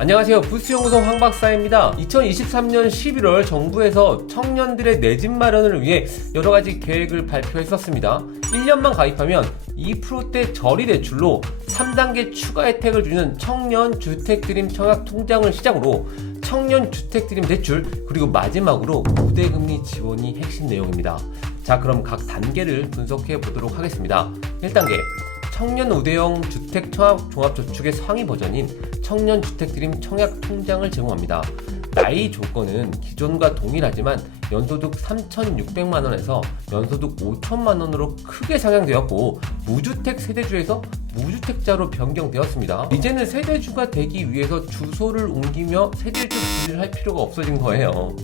안녕하세요. 부스연구소 황박사입니다. 2023년 11월 정부에서 청년들의 내 집 마련을 위해 여러가지 계획을 발표했었습니다. 1년만 가입하면 2%대 저리 대출로 3단계 추가 혜택을 주는 청년 주택드림 청약 통장을 시작으로 청년 주택드림 대출, 그리고 마지막으로 우대금리 지원이 핵심 내용입니다. 자, 그럼 각 단계를 분석해 보도록 하겠습니다. 1단계, 청년 우대형 주택 청약 종합저축의 상위 버전인 청년 주택드림 청약 통장을 제공합니다. 나이 조건은 기존과 동일하지만 연소득 3,600만원에서 연소득 5천만원으로 크게 상향되었고, 무주택 세대주에서 무주택자로 변경되었습니다. 이제는 세대주가 되기 위해서 주소를 옮기며 세대주 비리를 할 필요가 없어진 거예요.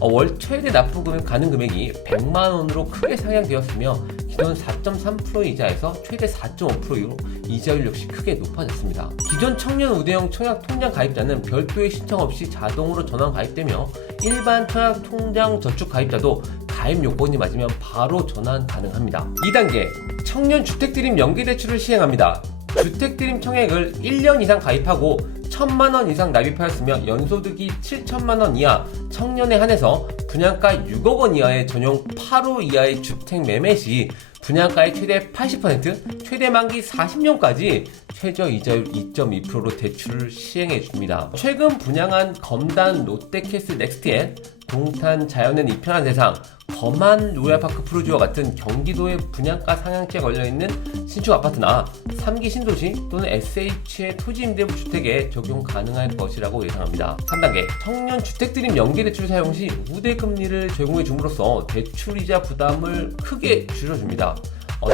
월 최대 납부 가능 금액이 100만원으로 크게 상향되었으며, 기존 4.3% 이자에서 최대 4.5%로 이자율 역시 크게 높아졌습니다. 기존 청년 우대형 청약 통장 가입자는 별도의 신청 없이 자동으로 전환 가입되며, 일반 청약 통장 저축 가입자도 가입 요건이 맞으면 바로 전환 가능합니다. 2단계, 청년 주택드림 연계대출을 시행합니다. 주택드림 청약을 1년 이상 가입하고 1,000만원 이상 납입하였으며 연소득이 7천만원 이하 청년에 한해서 분양가 6억원 이하의 전용 8호 이하의 주택 매매 시 분양가의 최대 80%, 최대 만기 40년까지 최저 이자율 2.2%로 대출을 시행해 줍니다. 최근 분양한 검단 롯데캐슬 넥스트엔, 동탄 자연엔 이편한 세상, 거만 로얄파크 푸르지오와 같은 경기도의 분양가 상향치에 걸려있는 신축 아파트나 3기 신도시 또는 SH의 토지 임대부 주택에 적용 가능할 것이라고 예상합니다. 3단계, 청년 주택드림 연계대출 사용 시 우대금리를 제공해 줌으로써 대출이자 부담을 크게 줄여줍니다.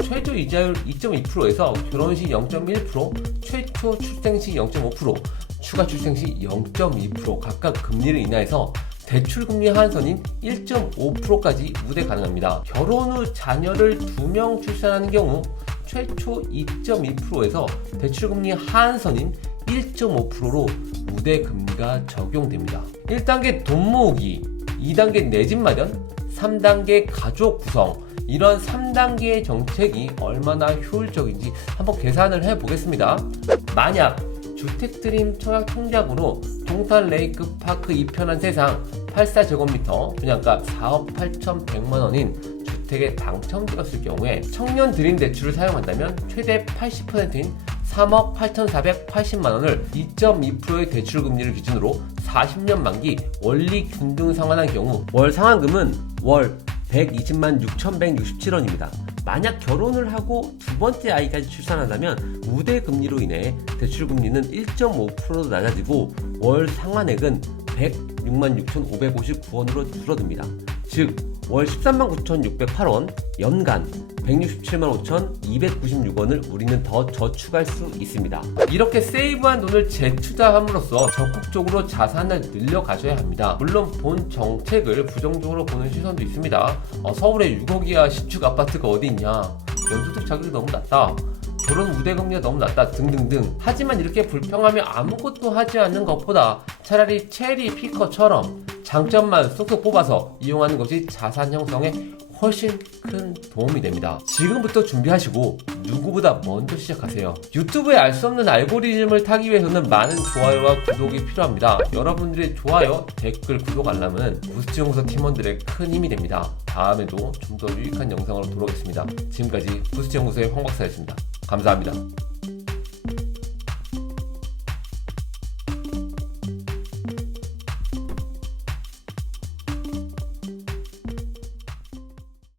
최저 이자율 2.2%에서 결혼시 0.1%, 최초 출생시 0.5%, 추가 출생시 0.2% 각각 금리를 인하해서 대출금리 하한선인 1.5%까지 우대 가능합니다. 결혼 후 자녀를 2명 출산하는 경우 최초 2.2%에서 대출금리 하한선인 1.5%로 우대 금리가 적용됩니다. 1단계 돈 모으기, 2단계 내 집 마련, 3단계 가족 구성, 이런 3단계의 정책이 얼마나 효율적인지 한번 계산을 해보겠습니다. 만약 주택드림 청약 통장으로 동탄 레이크 파크 이편한 세상 84제곱미터 분양가 4억 8,100만원인 주택에 당첨되었을 경우에 청년 드림 대출을 사용한다면 최대 80%인 3억 8,480만원을 2.2%의 대출금리를 기준으로 40년 만기 원리 균등 상환한 경우 월 상환금은 월 120만 6,167원입니다. 만약 결혼을 하고 두 번째 아이까지 출산한다면 우대금리로 인해 대출금리는 1.5% 낮아지고 월 상환액은 106만 6,559원으로 줄어듭니다. 즉, 월 13만 9,608원, 연간 167만 5,296원을 우리는 더 저축할 수 있습니다. 이렇게 세이브한 돈을 재투자함으로써 적극적으로 자산을 늘려가셔야 합니다. 물론 본 정책을 부정적으로 보는 시선도 있습니다. 서울에 6억 이하 신축 아파트가 어디 있냐, 연소득 자격이 너무 낮다, 결혼 우대금리가 너무 낮다 등등등. 하지만 이렇게 불평하며 아무것도 하지 않는 것보다 차라리 체리 피커처럼 장점만 쏙쏙 뽑아서 이용하는 것이 자산 형성에 훨씬 큰 도움이 됩니다. 지금부터 준비하시고 누구보다 먼저 시작하세요. 유튜브에 알 수 없는 알고리즘을 타기 위해서는 많은 좋아요와 구독이 필요합니다. 여러분들의 좋아요, 댓글, 구독, 알람은 부스트연구소 팀원들의 큰 힘이 됩니다. 다음에도 좀 더 유익한 영상으로 돌아오겠습니다. 지금까지 부스트연구소의 황박사였습니다. 감사합니다.